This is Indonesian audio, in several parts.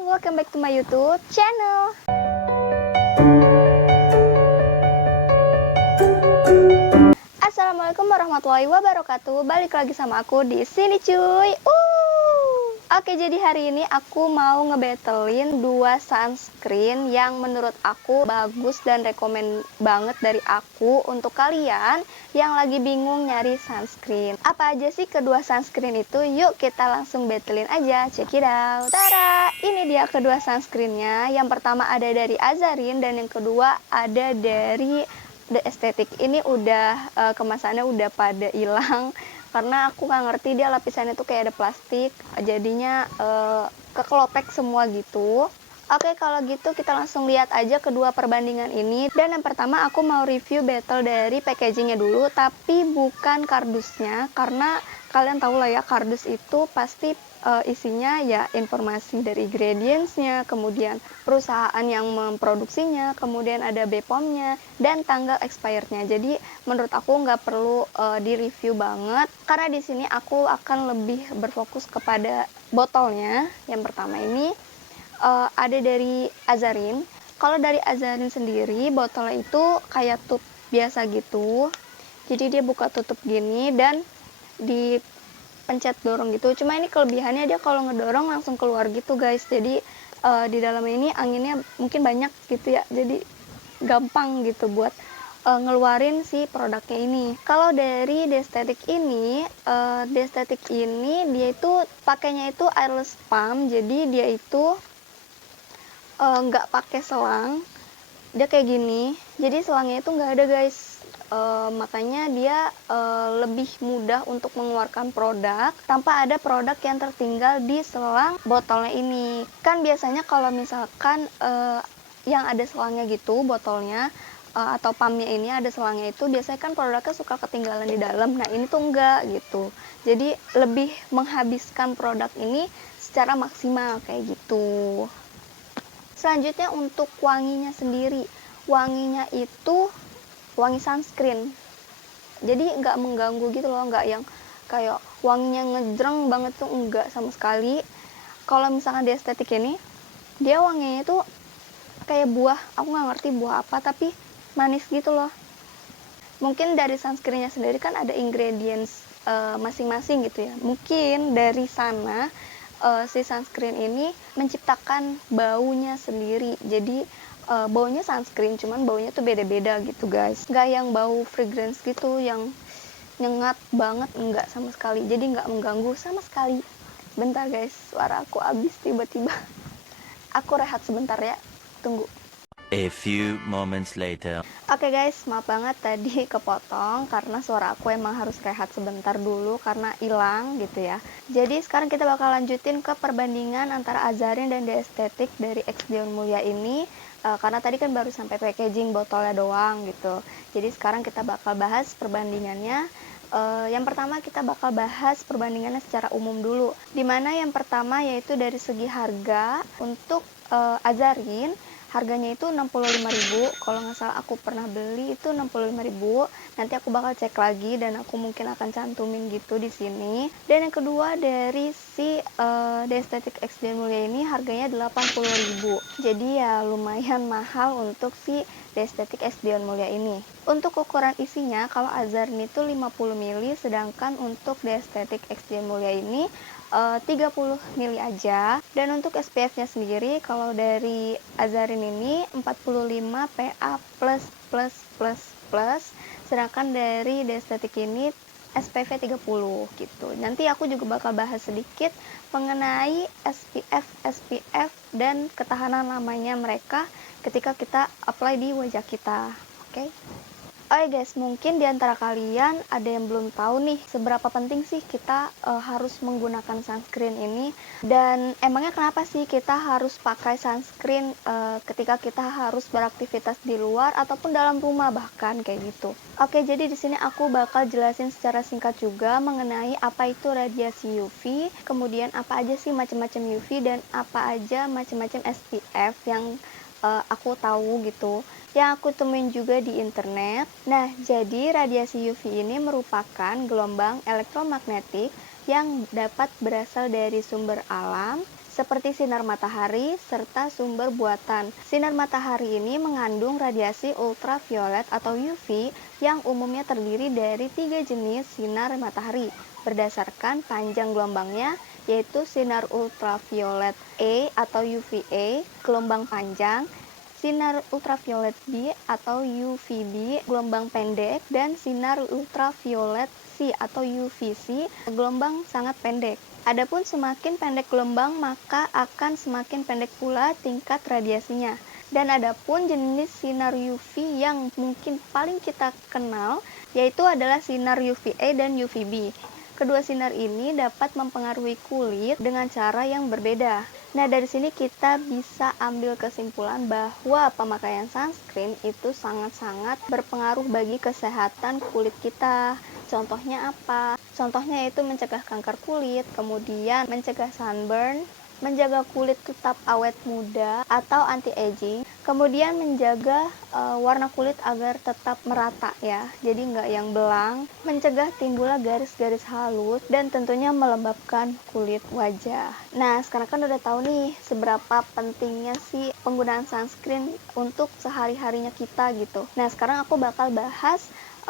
and welcome back to my YouTube channel. Assalamualaikum warahmatullahi wabarakatuh. Balik lagi sama aku di sini cuy. Oke, jadi hari ini aku mau ngebattlein 2 sunscreen yang menurut aku bagus dan rekomen banget dari aku untuk kalian yang lagi bingung nyari sunscreen. Apa aja sih kedua sunscreen itu? Yuk kita langsung battlein aja. Check it out. Tara, ini dia kedua sunscreennya. Yang pertama ada dari Azarin dan yang kedua ada dari The Aesthetic. Ini udah kemasannya udah pada hilang karena aku nggak ngerti dia lapisannya tuh kayak ada plastik, jadinya kekelopek semua gitu. Oke, kalau gitu kita langsung lihat aja kedua perbandingan ini. Dan yang pertama aku mau review battle dari packagingnya dulu, tapi bukan kardusnya, karena kalian tahu lah ya, kardus itu pasti isinya ya informasi dari ingredientsnya, kemudian perusahaan yang memproduksinya, kemudian ada BPOM-nya dan tanggal expirednya. Jadi menurut aku nggak perlu di review banget, karena di sini aku akan lebih berfokus kepada botolnya. Yang pertama ini ada dari Azarin. Kalau dari Azarin sendiri botolnya itu kayak tube biasa gitu, jadi dia buka tutup gini dan dipencet dorong gitu. Cuma ini kelebihannya dia kalau ngedorong langsung keluar gitu guys. Jadi di dalam ini anginnya mungkin banyak gitu ya, jadi gampang gitu buat ngeluarin si produknya ini. Kalau dari The Aesthetic ini, dia itu pakainya itu airless pump, jadi dia itu nggak pakai selang, dia kayak gini, jadi selangnya itu nggak ada guys. Makanya dia lebih mudah untuk mengeluarkan produk tanpa ada produk yang tertinggal di selang botolnya ini. Kan biasanya kalau misalkan yang ada selangnya gitu botolnya atau pumpnya ini ada selangnya, itu biasanya kan produknya suka ketinggalan di dalam. Nah ini tuh enggak gitu, jadi lebih menghabiskan produk ini secara maksimal kayak gitu. Selanjutnya untuk wanginya sendiri, wanginya itu wangi sunscreen, jadi nggak mengganggu gitu loh, nggak yang kayak wanginya ngejreng banget tuh, enggak sama sekali. Kalau misalkan di estetik ini, dia wanginya itu kayak buah, aku nggak ngerti buah apa, tapi manis gitu loh. Mungkin dari sunscreennya sendiri kan ada ingredients masing-masing gitu ya, mungkin dari sana si sunscreen ini menciptakan baunya sendiri. Jadi baunya sunscreen, cuman baunya tuh beda-beda gitu guys, nggak yang bau fragrance gitu yang nyengat banget, enggak sama sekali, jadi nggak mengganggu sama sekali. Bentar guys, suara aku habis tiba-tiba. Aku rehat sebentar ya, tunggu. A few moments later. Oke guys, maaf banget tadi kepotong karena suara aku emang harus rehat sebentar dulu karena hilang gitu ya. Jadi sekarang kita bakal lanjutin ke perbandingan antara Azarin dan The Aesthetic dari Xdion Mulia ini, karena tadi kan baru sampai packaging botolnya doang gitu. Jadi sekarang kita bakal bahas perbandingannya. Yang pertama kita bakal bahas perbandingannya secara umum dulu, dimana yang pertama yaitu dari segi harga. Untuk Azarin harganya itu 65.000, kalau nggak salah aku pernah beli itu 65.000. Nanti aku bakal cek lagi dan aku mungkin akan cantumin gitu di sini. Dan yang kedua dari si The Aesthetic Xdion Mulia ini harganya 80.000. Jadi ya lumayan mahal untuk si The Aesthetic Xdion Mulia ini. Untuk ukuran isinya, kalau Azarin itu 50 ml, sedangkan untuk The Aesthetic Xdion Mulia ini 30 ml aja. Dan untuk SPF-nya sendiri, kalau dari Azarin ini 45 PA++++, sedangkan dari The Aesthetic ini SPF-nya 30 gitu. Nanti aku juga bakal bahas sedikit mengenai SPF dan ketahanan lamanya mereka ketika kita apply di wajah kita. Oke? Oke guys, mungkin diantara kalian ada yang belum tahu nih seberapa penting sih kita harus menggunakan sunscreen ini, dan emangnya kenapa sih kita harus pakai sunscreen ketika kita harus beraktivitas di luar ataupun dalam rumah bahkan kayak gitu. Oke, jadi di sini aku bakal jelasin secara singkat juga mengenai apa itu radiasi UV, kemudian apa aja sih macam-macam UV dan apa aja macam-macam SPF yang aku tahu gitu, yang aku temuin juga di internet. Nah, jadi radiasi UV ini merupakan gelombang elektromagnetik yang dapat berasal dari sumber alam seperti sinar matahari serta sumber buatan. Sinar matahari ini mengandung radiasi ultraviolet atau UV yang umumnya terdiri dari 3 jenis sinar matahari berdasarkan panjang gelombangnya, yaitu sinar ultraviolet A atau UVA gelombang panjang, sinar ultraviolet B atau UVB gelombang pendek, dan sinar ultraviolet C atau UVC gelombang sangat pendek. Adapun semakin pendek gelombang maka akan semakin pendek pula tingkat radiasinya. Dan adapun jenis sinar UV yang mungkin paling kita kenal yaitu adalah sinar UVA dan UVB. Kedua sinar ini dapat mempengaruhi kulit dengan cara yang berbeda. Nah, dari sini kita bisa ambil kesimpulan bahwa pemakaian sunscreen itu sangat-sangat berpengaruh bagi kesehatan kulit kita. Contohnya apa? Contohnya yaitu mencegah kanker kulit, kemudian mencegah sunburn, menjaga kulit tetap awet muda atau anti-aging, kemudian menjaga warna kulit agar tetap merata ya, jadi nggak yang belang, mencegah timbulnya garis-garis halus, dan tentunya melembabkan kulit wajah. Nah, sekarang kan udah tahu nih seberapa pentingnya sih penggunaan sunscreen untuk sehari-harinya kita gitu. Nah, sekarang aku bakal bahas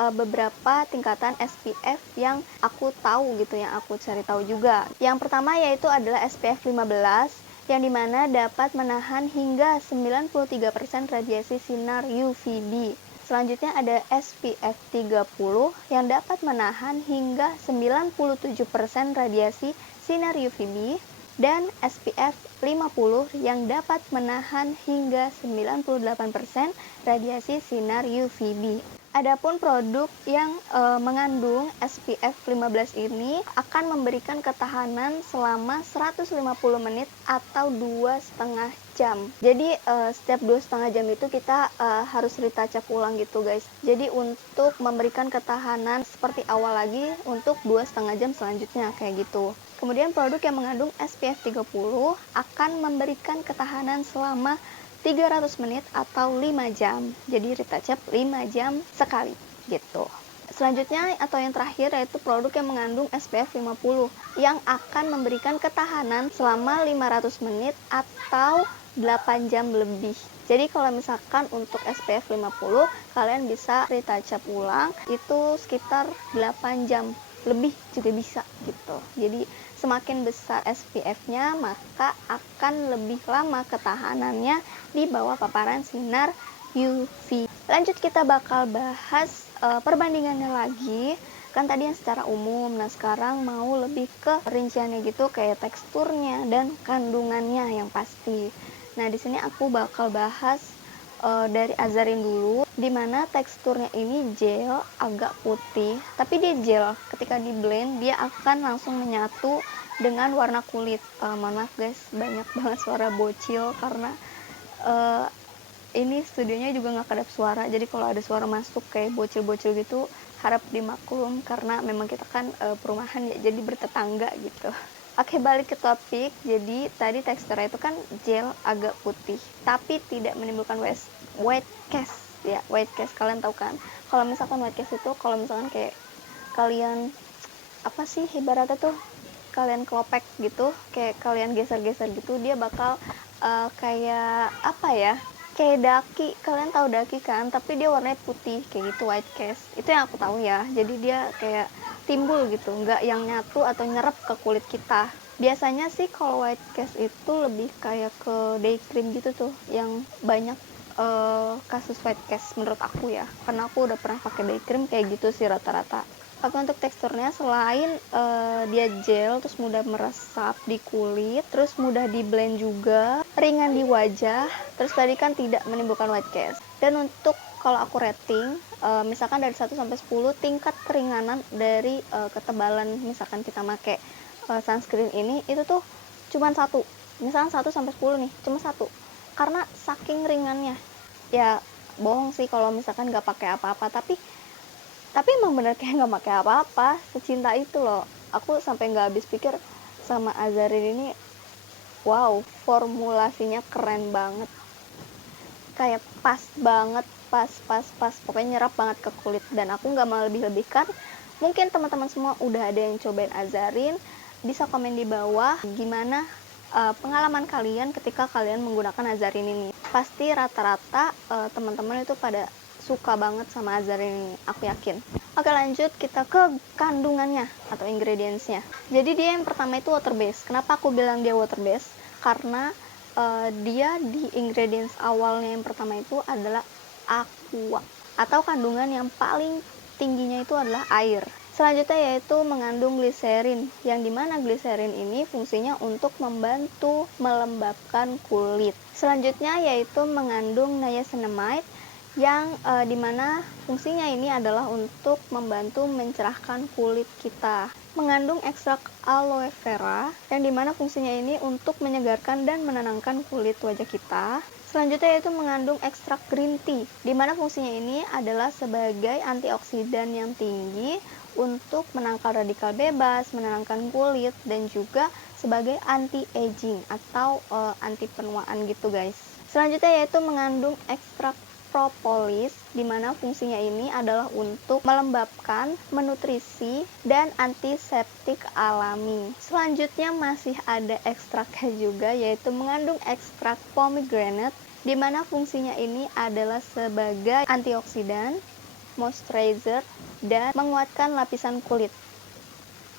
beberapa tingkatan SPF yang aku tahu gitu, yang aku cari tahu juga. Yang pertama yaitu adalah SPF 15 yang dimana dapat menahan hingga 93% radiasi sinar UVB. Selanjutnya ada SPF 30 yang dapat menahan hingga 97% radiasi sinar UVB, dan SPF 50 yang dapat menahan hingga 98% radiasi sinar UVB. Adapun produk yang mengandung SPF 15 ini akan memberikan ketahanan selama 150 menit atau 2,5 jam. Jadi setiap 2,5 jam itu kita harus retouch up ulang gitu guys. Jadi untuk memberikan ketahanan seperti awal lagi untuk 2,5 jam selanjutnya kayak gitu. Kemudian produk yang mengandung SPF 30 akan memberikan ketahanan selama 300 menit atau 5 jam. Jadi retouch up 5 jam sekali gitu. Selanjutnya atau yang terakhir yaitu produk yang mengandung SPF 50 yang akan memberikan ketahanan selama 500 menit atau 8 jam lebih. Jadi kalau misalkan untuk SPF 50 kalian bisa retouch up ulang itu sekitar 8 jam lebih juga bisa gitu. Jadi semakin besar SPF-nya maka akan lebih lama ketahanannya di bawah paparan sinar UV. Lanjut kita bakal bahas perbandingannya lagi. Kan tadi yang secara umum, nah sekarang mau lebih ke rinciannya gitu, kayak teksturnya dan kandungannya yang pasti. Nah di sini aku bakal bahas dari Azarin dulu, dimana teksturnya ini gel agak putih, tapi dia gel ketika di blend dia akan langsung menyatu dengan warna kulit. Mohon maaf guys, banyak banget suara bocil karena ini studionya juga nggak kedap suara, jadi kalau ada suara masuk kayak bocil-bocil gitu harap dimaklum karena memang kita kan perumahan ya, jadi bertetangga gitu. Oke, balik ke topik. Jadi tadi teksturnya itu kan gel agak putih, tapi tidak menimbulkan white cast ya. White cast kalian tahu kan? Kalau misalkan white cast itu kalau misalkan kayak kalian apa sih ibaratnya tuh kalian kelopek gitu, kayak kalian geser-geser gitu, dia bakal kayak apa ya? Kayak daki. Kalian tahu daki kan? Tapi dia warnanya putih kayak gitu, white cast. Itu yang aku tahu ya. Jadi dia kayak timbul gitu, nggak yang nyatu atau nyerap ke kulit kita. Biasanya sih kalau white cast itu lebih kayak ke day cream gitu tuh, yang banyak kasus white cast menurut aku ya, karena aku udah pernah pakai day cream kayak gitu sih rata-rata. Tapi untuk teksturnya selain dia gel, terus mudah meresap di kulit, terus mudah di blend juga, ringan di wajah, terus tadi kan tidak menimbulkan white cast. Dan untuk kalau aku rating, misalkan dari 1 sampai 10 tingkat keringanan dari ketebalan misalkan kita pakai sunscreen ini itu tuh cuma 1. Misalkan 1 sampai 10 nih, cuma 1. Karena saking ringannya. Ya bohong sih kalau misalkan nggak pakai apa-apa, tapi emang bener kayak nggak pakai apa-apa, secinta itu loh. Aku sampai nggak habis pikir sama Azarin ini. Wow, formulasinya keren banget, kayak pas banget, pas pokoknya nyerap banget ke kulit. Dan aku nggak mau lebih-lebihkan, mungkin teman-teman semua udah ada yang cobain Azarin, bisa komen di bawah gimana pengalaman kalian ketika kalian menggunakan azarin ini. Pasti rata-rata teman-teman itu pada suka banget sama azarin ini, aku yakin. Oke, lanjut kita ke kandungannya atau ingredientsnya. Jadi dia yang pertama itu water base. Kenapa aku bilang dia water base? Karena dia di ingredients awalnya yang pertama itu adalah aqua, atau kandungan yang paling tingginya itu adalah air. Selanjutnya yaitu mengandung gliserin, yang dimana gliserin ini fungsinya untuk membantu melembabkan kulit. Selanjutnya yaitu mengandung niacinamide, yang dimana fungsinya ini adalah untuk membantu mencerahkan kulit kita. Mengandung ekstrak aloe vera, yang dimana fungsinya ini untuk menyegarkan dan menenangkan kulit wajah kita. Selanjutnya yaitu mengandung ekstrak green tea, dimana fungsinya ini adalah sebagai antioksidan yang tinggi untuk menangkal radikal bebas, menenangkan kulit, dan juga sebagai anti-aging atau anti penuaan gitu guys. Selanjutnya yaitu mengandung ekstrak propolis, dimana fungsinya ini adalah untuk melembabkan, menutrisi, dan antiseptik alami. Selanjutnya masih ada ekstraknya juga, yaitu mengandung ekstrak pomegranate, dimana fungsinya ini adalah sebagai antioksidan, moisturizer, dan menguatkan lapisan kulit.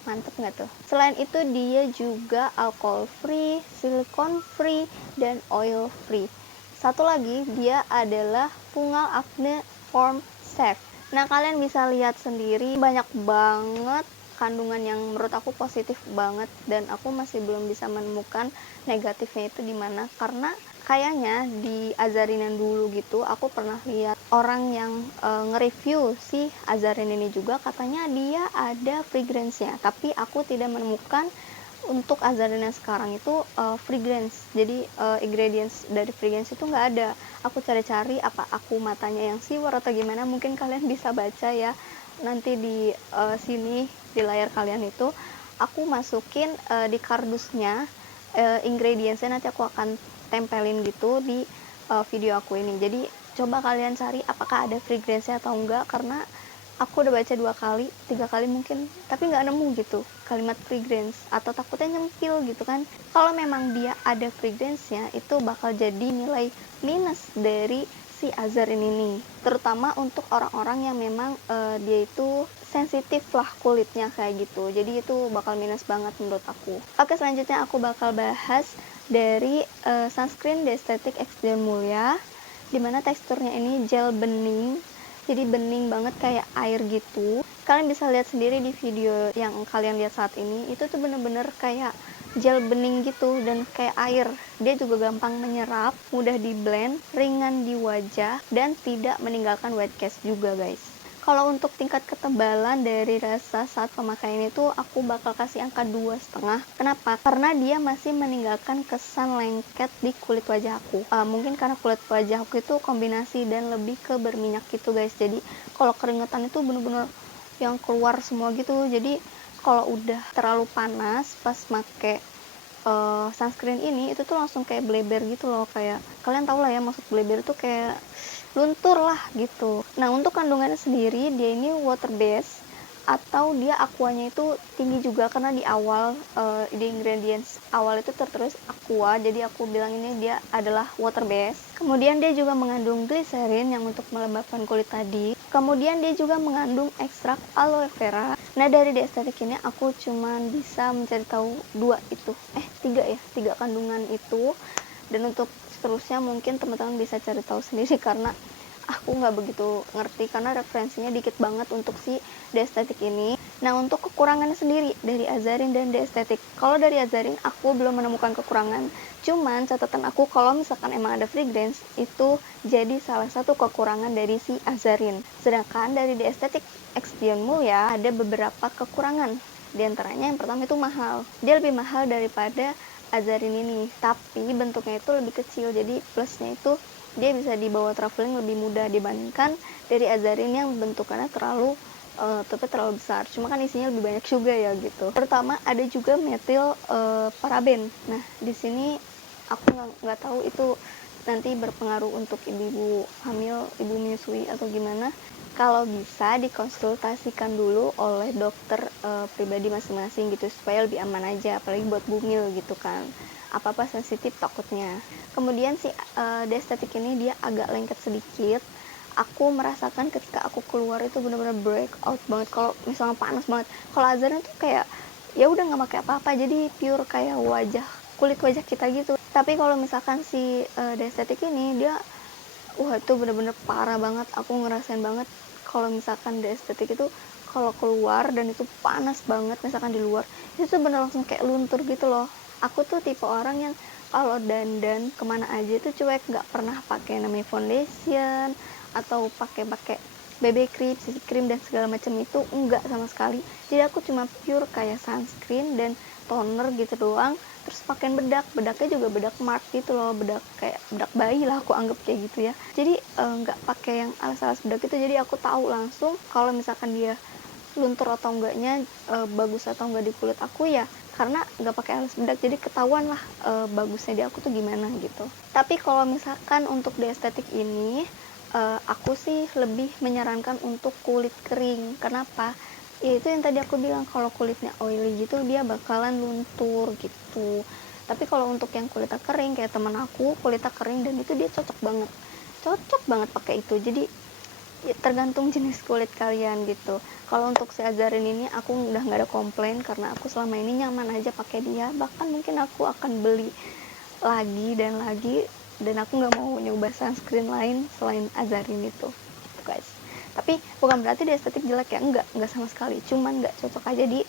Mantep nggak tuh? Selain itu dia juga alcohol free, silicone free, dan oil free. Satu lagi, dia adalah fungal acne form safe. Nah, kalian bisa lihat sendiri banyak banget kandungan yang menurut aku positif banget, dan aku masih belum bisa menemukan negatifnya itu di mana, karena kayaknya di azarin yang dulu gitu aku pernah lihat orang yang nge-review si azarin ini juga, katanya dia ada fragrance-nya, tapi aku tidak menemukan untuk azarin yang sekarang itu fragrance. Jadi ingredients dari fragrance itu nggak ada. Aku cari-cari, apa aku matanya yang siwer atau gimana, mungkin kalian bisa baca ya nanti di sini di layar kalian itu aku masukin di kardusnya ingredientsnya, nanti aku akan tempelin gitu di video aku ini. Jadi coba kalian cari apakah ada fragrance-nya atau enggak, karena aku udah baca 2 kali, 3 kali mungkin, tapi nggak nemu gitu kalimat fragrance, atau takutnya nyempil gitu kan. Kalau memang dia ada fragrance-nya, itu bakal jadi nilai minus dari si azarin ini, terutama untuk orang-orang yang memang dia itu sensitif lah kulitnya kayak gitu. Jadi itu bakal minus banget menurut aku. Oke, selanjutnya aku bakal bahas dari sunscreen The Aesthetic X Dian Mulia, dimana teksturnya ini gel bening. Jadi bening banget kayak air gitu. Kalian bisa lihat sendiri di video yang kalian lihat saat ini, itu tuh bener-bener kayak gel bening gitu dan kayak air. Dia juga gampang menyerap, mudah di blend, ringan di wajah, dan tidak meninggalkan white cast juga guys. Kalau untuk tingkat ketebalan dari rasa saat pemakaian itu aku bakal kasih angka 2,5. Kenapa? Karena dia masih meninggalkan kesan lengket di kulit wajah aku. Mungkin karena kulit wajah aku itu kombinasi dan lebih ke berminyak gitu guys. Jadi kalau keringetan itu bener-bener yang keluar semua gitu. Jadi kalau udah terlalu panas pas make sunscreen ini, itu tuh langsung kayak bleber gitu loh. Kayak kalian tau lah ya maksud bleber itu kayak luntur lah gitu. Nah, untuk kandungannya sendiri dia ini water base, atau dia aquanya itu tinggi juga, karena di awal di ingredients awal itu tertulis aqua, jadi aku bilang ini dia adalah water base. Kemudian dia juga mengandung glycerin yang untuk melembabkan kulit tadi. Kemudian dia juga mengandung ekstrak aloe vera. Nah, dari The Aesthetic ini aku cuman bisa mencari tahu 3 kandungan itu, dan untuk seterusnya mungkin teman-teman bisa cari tahu sendiri karena aku nggak begitu ngerti, karena referensinya dikit banget untuk si The Aesthetic ini. Nah, untuk kekurangannya sendiri dari azarin dan The Aesthetic, kalau dari azarin aku belum menemukan kekurangan, cuman catatan aku kalau misalkan emang ada fragrance itu jadi salah satu kekurangan dari si azarin. Sedangkan dari The Aesthetic X Dian Mulia ada beberapa kekurangan, di antaranya yang pertama itu mahal. Dia lebih mahal daripada azarin ini, tapi bentuknya itu lebih kecil, jadi plusnya itu dia bisa dibawa traveling lebih mudah dibandingkan dari azarin yang bentukannya terlalu besar, cuma kan isinya lebih banyak juga ya gitu. Pertama ada juga metil paraben. Nah, di sini aku nggak tahu itu nanti berpengaruh untuk ibu-ibu hamil, ibu menyusui atau gimana. Kalau bisa dikonsultasikan dulu oleh dokter pribadi masing-masing gitu, supaya lebih aman aja, apalagi buat bumil gitu kan. apa-apa sensitif takutnya. Kemudian si The Aesthetic ini dia agak lengket sedikit. Aku merasakan ketika aku keluar itu benar-benar break out banget. Kalau misalnya panas banget, kalau Azarine tuh kayak ya udah nggak pakai apa-apa, jadi pure kayak kulit wajah kita gitu. Tapi kalau misalkan si The Aesthetic ini dia wah itu bener-bener parah banget. Aku ngerasain banget kalau misalkan The Aesthetic itu kalau keluar dan itu panas banget, misalkan di luar itu tuh bener langsung kayak luntur gitu loh. Aku tuh tipe orang yang kalau dandan kemana aja tuh cuek, nggak pernah pakai namanya foundation atau pakai BB cream, CC cream dan segala macam, itu enggak sama sekali. Jadi aku cuma pure kayak sunscreen dan toner gitu doang, terus pakein bedaknya juga bedak Mart gitu loh, bedak kayak bedak bayi lah aku anggap kayak gitu ya. Jadi nggak pakai yang alas-alas bedak itu, jadi aku tahu langsung kalau misalkan dia luntur atau enggaknya, bagus atau enggak di kulit aku ya karena nggak pakai alas bedak, jadi ketahuan lah bagusnya di aku tuh gimana gitu. Tapi kalau misalkan untuk The Aesthetic ini aku sih lebih menyarankan untuk kulit kering. Kenapa? Ya itu yang tadi aku bilang, kalau kulitnya oily gitu dia bakalan luntur gitu. Tapi kalau untuk yang kulitnya kering kayak teman aku kulitnya kering dan itu dia cocok banget pakai itu. Jadi ya, tergantung jenis kulit kalian gitu. Kalau untuk si Azarin ini aku udah nggak ada komplain karena aku selama ini nyaman aja pakai dia. Bahkan mungkin aku akan beli lagi dan aku nggak mau nyoba sunscreen lain selain Azarin itu gitu guys. Tapi bukan berarti The Aesthetic jelek ya, enggak sama sekali, cuman nggak cocok aja di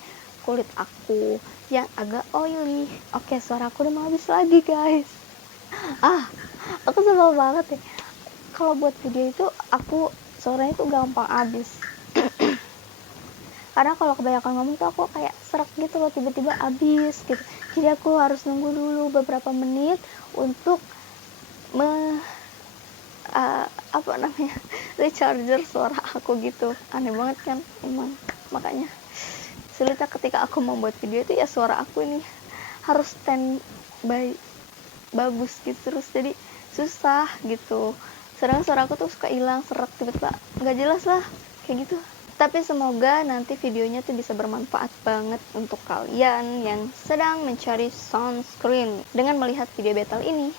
kulit aku yang agak oily. Oke, suara aku udah mau habis lagi guys. Aku sebel banget ya kalau buat video itu aku suaranya tuh gampang habis. Karena kalau kebanyakan ngomong tuh aku kayak serak gitu loh, tiba-tiba habis gitu. Jadi aku harus nunggu dulu beberapa menit untuk recharger suara aku gitu. Aneh banget kan emang, makanya sulitnya ketika aku membuat video itu ya suara aku ini harus standby bagus gitu terus, jadi susah gitu. Sedangkan suara aku tuh suka hilang, serak, tiba-tiba nggak jelas lah kayak gitu. Tapi semoga nanti videonya tuh bisa bermanfaat banget untuk kalian yang sedang mencari sunscreen dengan melihat video battle ini.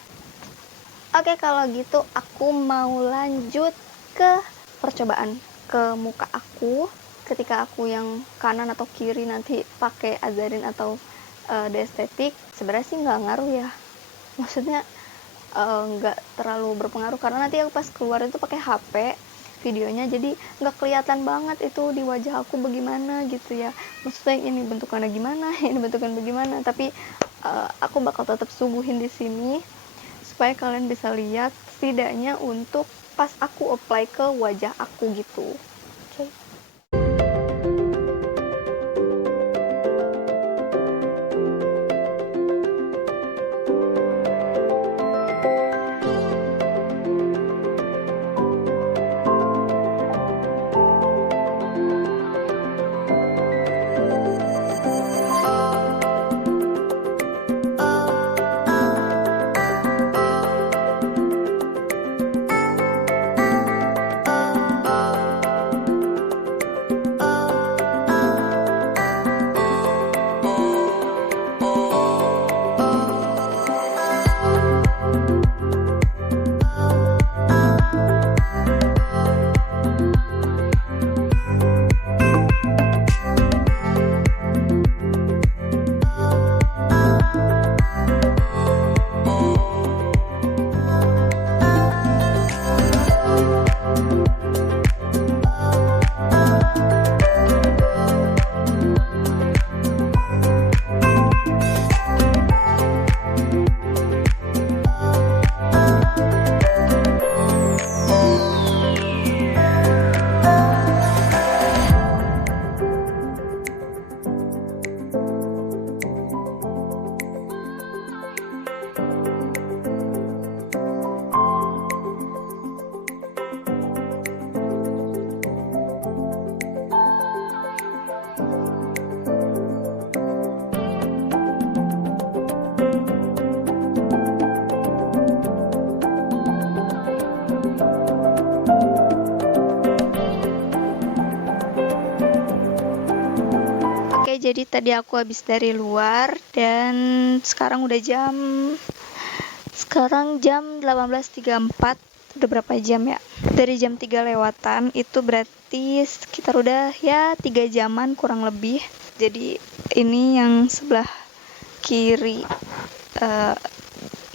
Oke, kalau gitu aku mau lanjut ke percobaan ke muka aku. Ketika aku yang kanan atau kiri nanti pakai Azarin atau The Aesthetic, sebenarnya sih nggak ngaruh ya. Maksudnya nggak terlalu berpengaruh karena nanti aku pas keluar itu pakai HP videonya, jadi nggak kelihatan banget itu di wajah aku bagaimana gitu ya. Maksudnya ini bentukannya gimana, ini bentukan bagaimana. Tapi aku bakal tetap suguhin di sini supaya kalian bisa lihat setidaknya untuk pas aku apply ke wajah aku gitu. Oke. Jadi tadi aku habis dari luar dan sekarang jam 18.34. Udah berapa jam ya? Dari jam 3 lewatan, itu berarti sekitar udah ya 3 jaman kurang lebih. Jadi ini yang sebelah kiri,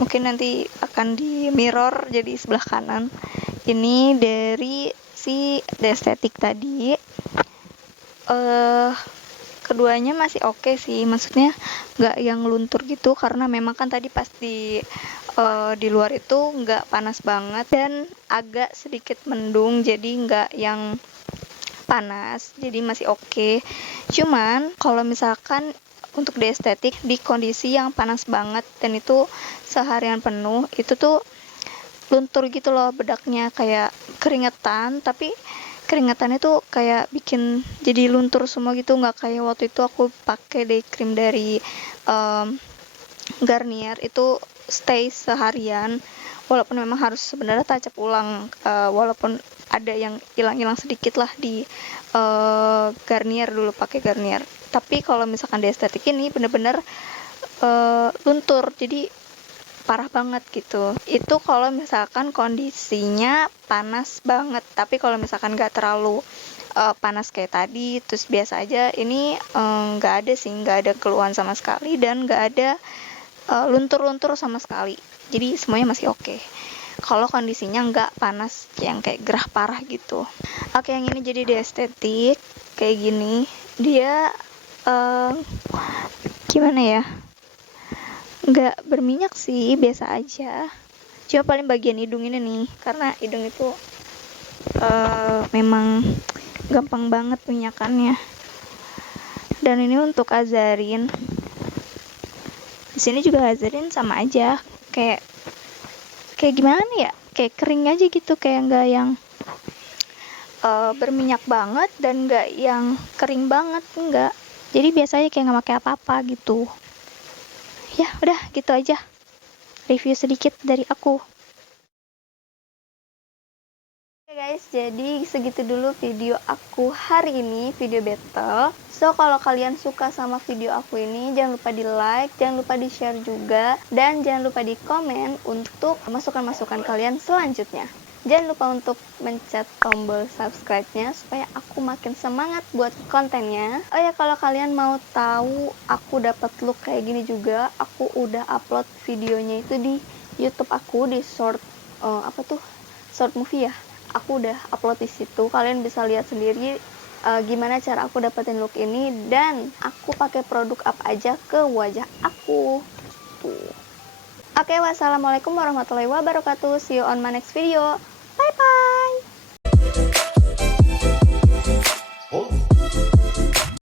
mungkin nanti akan di mirror jadi sebelah kanan. Ini dari si The Aesthetic tadi. Keduanya masih oke sih, maksudnya nggak yang luntur gitu, karena memang kan tadi pas di luar itu nggak panas banget dan agak sedikit mendung, jadi nggak yang panas, jadi masih oke. Cuman kalau misalkan untuk di estetik di kondisi yang panas banget dan itu seharian penuh, itu tuh luntur gitu loh bedaknya, kayak keringetan, tapi keringetannya tuh kayak bikin jadi luntur semua gitu, nggak kayak waktu itu aku pakai day cream dari Garnier itu stay seharian, walaupun memang harus sebenarnya touch up ulang, walaupun ada yang hilang-hilang sedikit lah di Garnier, dulu pakai Garnier. Tapi kalau misalkan di estetik ini bener-bener luntur, jadi parah banget gitu. Itu kalau misalkan kondisinya panas banget, tapi kalau misalkan nggak terlalu panas kayak tadi, terus biasa aja, ini nggak ada keluhan sama sekali dan nggak ada luntur-luntur sama sekali. Jadi semuanya masih oke. Kalau kondisinya nggak panas yang kayak gerah parah gitu. Oke, yang ini jadi di estetik kayak gini. Dia gimana ya? Nggak berminyak sih, biasa aja. Cuma paling bagian hidung ini nih, karena hidung itu memang gampang banget minyakannya. Dan ini untuk Azarin. Di sini juga Azarin sama aja, kayak gimana ya? Kayak kering aja gitu, kayak nggak yang berminyak banget dan nggak yang kering banget, enggak. Jadi biasanya kayak nggak pakai apa-apa gitu. Ya udah gitu aja review sedikit dari aku. Oke guys, jadi segitu dulu video aku hari ini, video battle. So kalau kalian suka sama video aku ini, jangan lupa di like, jangan lupa di share juga, dan jangan lupa di komen untuk masukan-masukan kalian selanjutnya. Jangan lupa untuk mencet tombol subscribe-nya supaya aku makin semangat buat kontennya. Oh ya, kalau kalian mau tahu aku dapat look kayak gini juga, aku udah upload videonya itu di YouTube aku, di short movie ya. Aku udah upload di situ. Kalian bisa lihat sendiri gimana cara aku dapetin look ini, dan aku pakai produk apa aja ke wajah aku. Tuh. Oke, wassalamualaikum warahmatullahi wabarakatuh. See you on my next video. Bye bye.